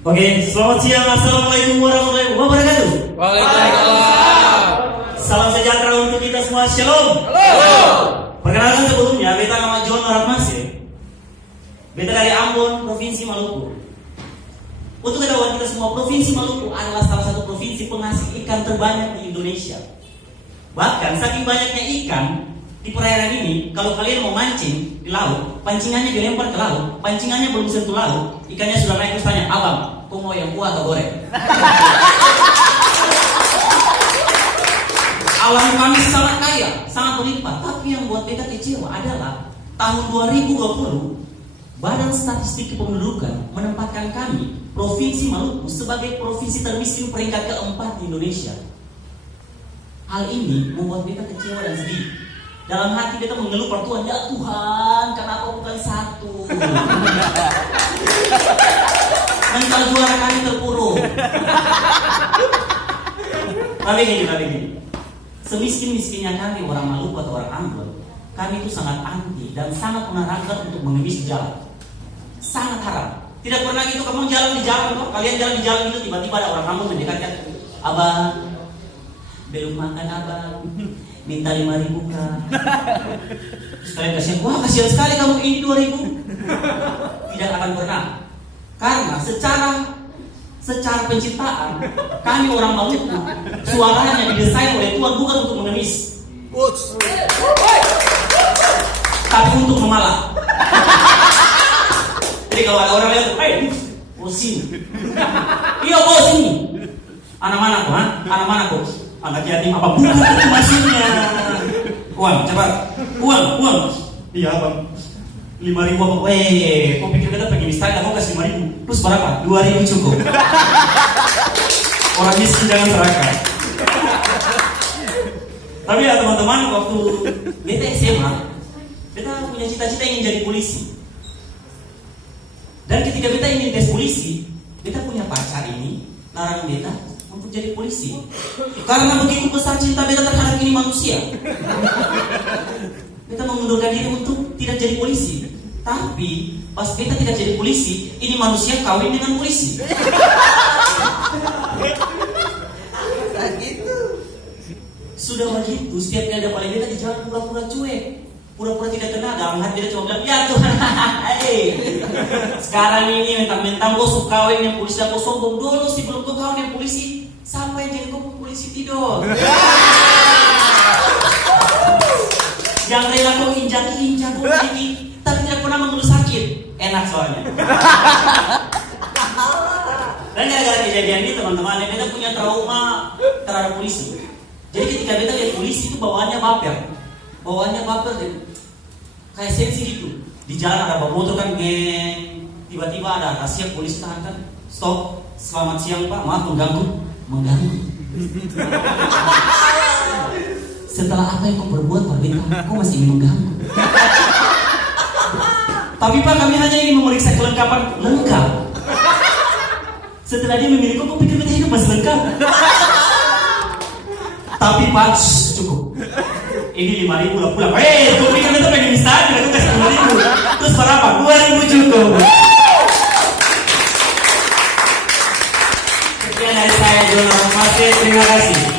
Oke, selamat siang. Assalamualaikum warahmatullahi wabarakatuh. Waalaikumsalam. Salam sejahtera untuk kita semua. Shalom. Halo. Perkenalkan sebelumnya, beta nama John Rahmas ya. Beta dari Ambon, Provinsi Maluku. Untuk ketahuan kita semua, Provinsi Maluku adalah salah satu provinsi penghasil ikan terbanyak di Indonesia. Bahkan saking banyaknya ikan di perairan ini, kalau kalian mau mancing di laut, pancingannya dilempar ke laut, pancingannya belum sentuh laut, ikannya sudah naik terus tanya, abang, kau mau yang kuah atau goreng? Alam kami sangat kaya, sangat berlimpah. Tapi yang buat beta kecewa adalah tahun 2020, Badan Statistik Kependudukan menempatkan kami, Provinsi Maluku, sebagai provinsi termiskin peringkat keempat di Indonesia. Hal ini membuat beta kecewa dan sedih. Dalam hati beta mengeluh per Tuhan, ya Tuhan, kenapa bukan satu? Mental juara kami terpuruk. Tapi gini. Semiskin-miskinnya kami orang Maluku atau orang Ambon, kami itu sangat anti dan sangat menerangkan untuk mengemis jalan. Sangat haram. Tidak pernah gitu kamu jalan di jalan kok. Kalian jalan di jalan itu tiba-tiba ada orang Ambon mendekatkan, abang, belum makan abang, minta 5.000 kah? Terus kalian kasihan, wah kasihan sekali kamu ini 2.000. Tidak akan pernah. Karena secara penciptaan kami orang Maluku suaranya didesain oleh Tuhan bukan untuk mengemis, tapi untuk memalak. Jadi kalau ada orang lihat, bos sini, iya bos sini, anak mana kok? Anak mana kok? Anak yatim apa bukan itu maksudnya? Uang, cepat, uang. Iya bang. 5.000 apa? Kau pikir kita pergi mistai, kamu kasih 5.000. Terus berapa? 2.000 cukup. Orang miskin jangan serakah. Tapi ya teman-teman, waktu beta SMA, beta punya cita-cita ingin jadi polisi. Dan ketika beta ingin tes polisi, beta punya pacar ini larang beta untuk jadi polisi. Karena begitu besar cinta beta terhadap ini manusia, beta mengundurkan diri untuk tidak jadi polisi. Tapi pas beta tidak jadi polisi, ini manusia kawin dengan polisi. Sudah begitu, setiap kali ada paling beta di jalan pura-pura cuek, pura-pura tidak kenal. Dalam hati beta cuma bilang, ya Tuhan, sekarang ini mentang-mentang kau suka kawin yang polisi dan kau sombong. Dulu sih belum kau kawin yang polisi, sampai jadi kau polisi tidur. Yang rela kau injak-injak, kau gigi, tapi tidak pernah mengeluh sakit. Enak soalnya. Dan gara-gara kejadian ini teman-teman, beta punya trauma terhadap polisi. Jadi ketika beta lihat polisi itu bawaannya baper dan kayak sensi gitu. Di jalan ada bawa motor kan, geng, tiba-tiba ada rahasia polisi tahan kan, stop, selamat siang pak, maaf mengganggu. Setelah apa yang kau perbuat pak beta, kau masih ingin mengganggu. Tapi pak, kami hanya ingin memeriksa kelengkapan lengkap. Setelah dia memilih kau pikir beta hidup masih lengkap. Tapi pak, cukup. Ini 5.000 udah pulang. Kau pikir beta pengen instabil, aku kasih 5.000. Terus berapa? 2.000 cukup. Sekian dari saya, John Rahmas. Terima kasih.